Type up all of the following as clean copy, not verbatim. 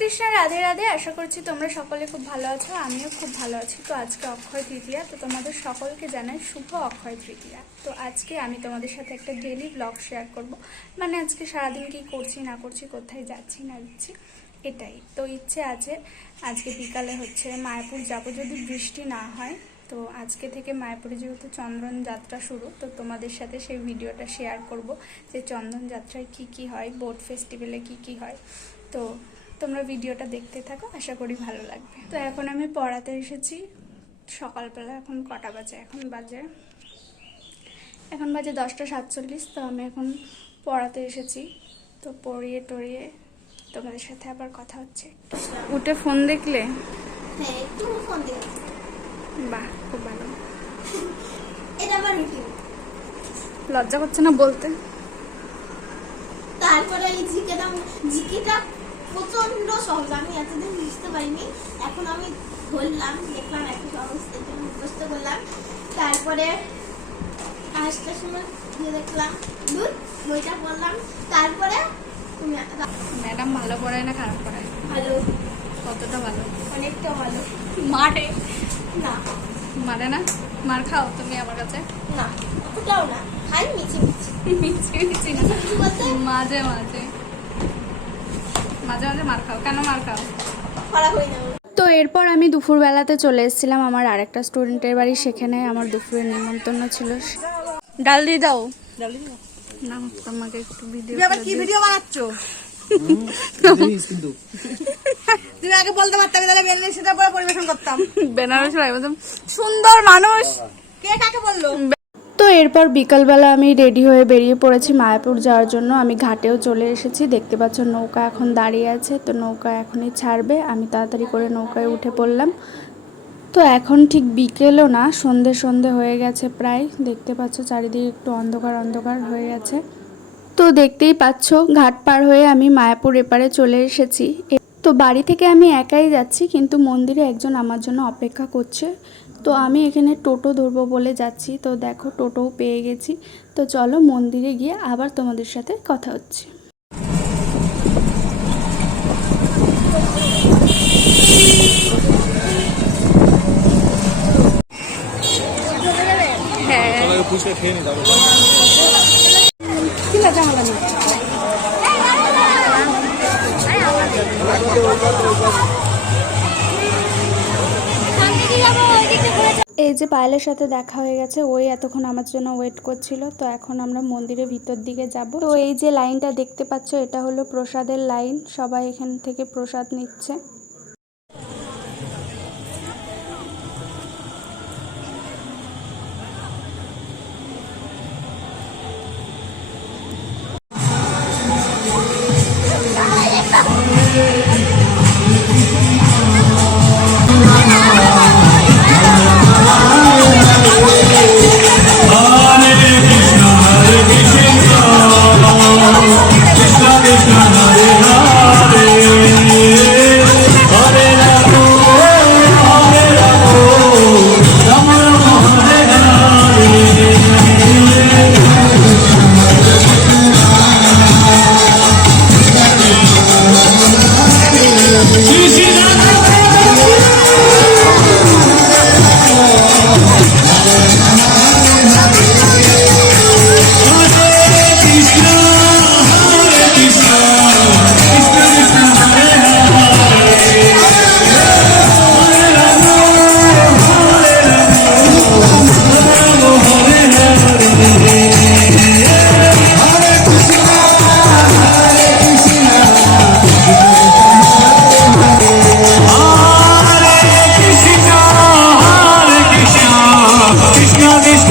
কৃষ্ণ, রাধে রাধে। আশা করছি তোমরা সকলে খুব ভালো আছো, আমিও খুব ভালো আছি। তো আজকে অক্ষয় তৃতীয়া, তো তোমাদের সকলকে জানাই শুভ অক্ষয় তৃতীয়া। তো আজকে আমি তোমাদের সাথে একটা ডেইলি ব্লগ শেয়ার করব, মানে আজকে সারাদিন কি করছি না করছি, কোথায় যাচ্ছি না যাচ্ছি, এটাই। তো ইচ্ছে আছে আজকে বিকালে হচ্ছে মায়াপুর যাব, যদি বৃষ্টি না হয়। তো আজকে থেকে মায়াপুরে যেহেতু চন্দন যাত্রা শুরু, তো তোমাদের সাথে সেই ভিডিওটা শেয়ার করব যে চন্দন যাত্রায় কি কি হয়, বোট ফেস্টিভ্যালে কি কি হয়। তো তোমরা ভিডিওটা দেখতে থাকো, আশা করি ভালো লাগবে। তো এখন আমি পড়াতে এসেছি সকালবেলা। এখন কটা বাজে? এখন বাজে 10:47। তো আমি এখন পড়াতে এসেছি, তো পড়িয়ে টড়িয়ে তোমাদের সাথে আবার কথা হচ্ছে। উঠে ফোন দেখলে? হ্যাঁ, একটু ফোন দেখি। বাহ, খুব ভালো। এটা আমার রুটিন। লজ্জা করছে না বলতে? তারপরে এই জিকেটা প্রচন্ড সহজ, আমি এতদিন বুঝতে পারিনি। এখন আমি ধরলাম, দেখলাম একটা সহজ থেকে মুখস্থ করলাম। তারপরে আসটার সময় দিয়ে দেখলাম দূর বইটা পড়লাম। তারপরে তুমি ম্যাডাম ভালো পড়ায় না খারাপ পড়ায়? ভালো। কতটা ভালো? অনেকটা ভালো। মারে না, মারে না? মার খাও তুমি আমার কাছে? না ওটাও না, খাই মিছি মিছি। মিছি মিছি না, মাঝে মাঝে মাঝে মাঝে মার খাও। কেন মার খাও? খারাপ হয়ে যাবে। তো এরপর আমি দুপুরবেলাতে চলে এসেছিলাম আমার আরেকটা স্টুডেন্টের বাড়ি, সেখানে আমার দুপুরের নিমন্ত্রণ ছিল। ডাল দিয়ে দাও না, তোমাকে একটু ভিডিও। আবার কি ভিডিও বানাচ্ছো? তুমি আগে বলতে পারতে, আমি তাহলে বেনারসি সেটা পরে পরিবেশন করতাম। বেনারসি সুন্দর মানুষ কে কাকে বললো? তো এরপর বিকালবেলা আমি রেডি হয়ে বেরিয়ে পড়েছি মায়াপুর যাওয়ার জন্য। আমি ঘাটেও চলে এসেছি, দেখতে পাচ্ছ নৌকা এখন দাঁড়িয়ে আছে। তো নৌকা এখনই ছাড়বে, আমি তাড়াতাড়ি করে নৌকায় উঠে পড়লাম। তো এখন ঠিক বিকেলও না, সন্ধে সন্ধে হয়ে গেছে প্রায়। দেখতে পাচ্ছ চারিদিকে একটু অন্ধকার অন্ধকার হয়ে গেছে। তো দেখতেই পাচ্ছ ঘাট পার হয়ে আমি মায়াপুর এপারে চলে এসেছি। তো বাড়ি থেকে আমি একাই যাচ্ছি, কিন্তু মন্দিরে একজন আমার জন্য অপেক্ষা করছে। তো আমি এখানে টোটো ধরবো বলে যাচ্ছি। তো দেখো টোটোও পেয়ে গেছি। তো চলো মন্দিরে গিয়ে আবার তোমাদের সাথে কথা হচ্ছে। এই যে পায়েলের সাথে দেখা হয়ে গেছে, ওই এতক্ষণ আমার জন্য ওয়েট করছিল। তো এখন আমরা মন্দিরের ভিতর দিকে যাব। তো এই যে লাইনটা দেখতে পাচ্ছ, এটা হলো প্রসাদের লাইন, সবাই এখান থেকে প্রসাদ নিচ্ছে।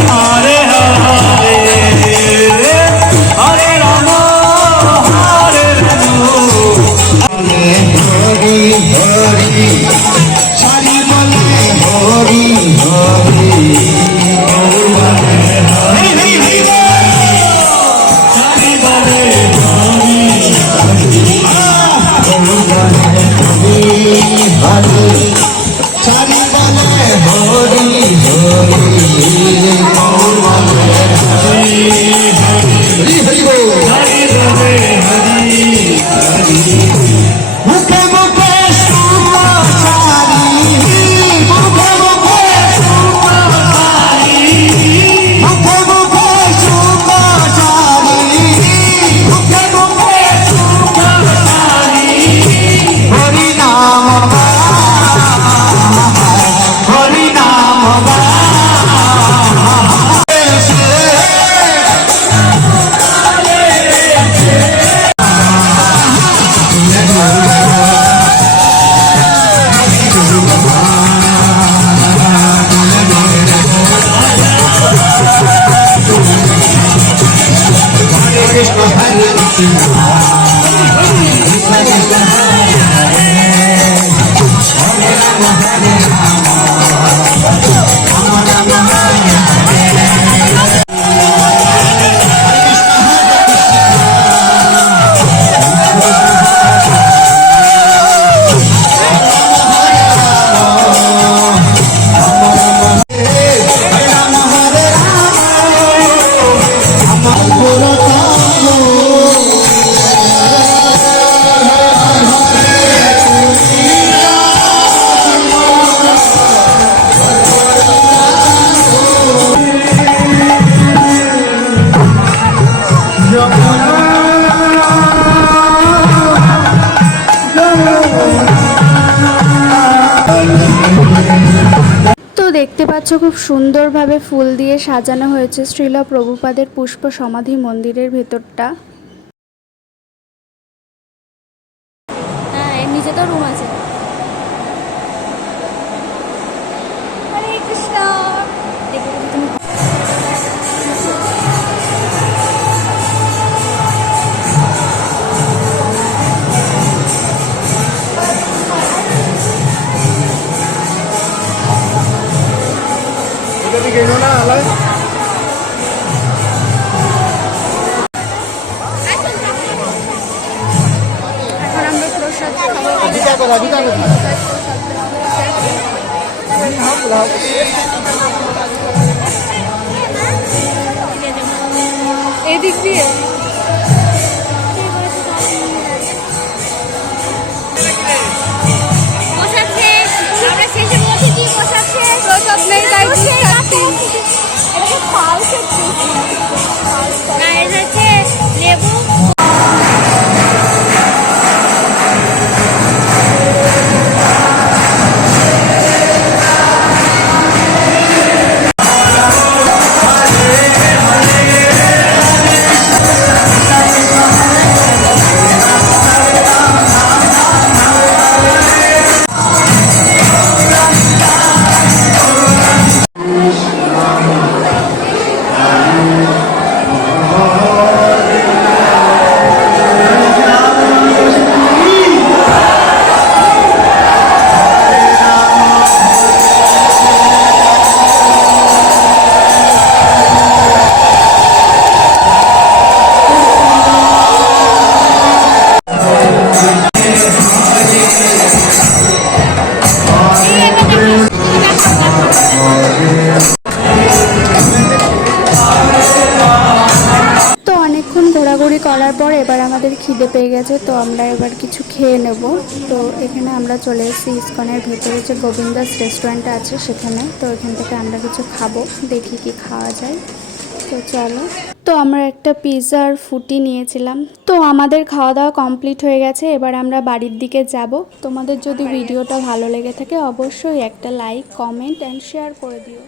Hare Hare Hare Hare পাচ্ছ খুব সুন্দরভাবে ফুল দিয়ে সাজানো হয়েছে শ্রীল প্রভুপাদের পুষ্প সমাধি মন্দিরের ভেতরটা। হ্যাঁ, এর নিচে তো রুম আছে। হরে কৃষ্ণ। এখন আমরা প্রসাদ খাবো। এদিক দিয়ে প্রসাদ শেষ, আমরা শেষে পৌঁছেছি। প্রসাদ শেষ, প্রসাদ নেই তাই দুধ খাচ্ছি। না, এটা হচ্ছে লেবু। তো অনেকক্ষণ ঘোরাঘুরি করার পর এবার আমাদের খিদে পেয়ে গেছে, তো আমরা এবার কিছু খেয়ে নেব। তো এখানে আমরা চলে এসেছি ইসকনের ভেতরে যে গোবিন্দাস রেস্টুরেন্ট আছে সেখানে। তো এখান থেকে আমরা কিছু খাবো, দেখি কি খাওয়া যায়। তো চলো। তো আমরা একটা পিৎজা আর ফুটি নিয়েছিলাম। তো আমাদের খাওয়া দাওয়া কমপ্লিট হয়ে গেছে, এবার আমরা বাড়ির দিকে যাব। তোমাদের যদি ভিডিওটা ভালো লেগে থাকে অবশ্যই একটা লাইক, কমেন্ট অ্যান্ড শেয়ার করে দিও।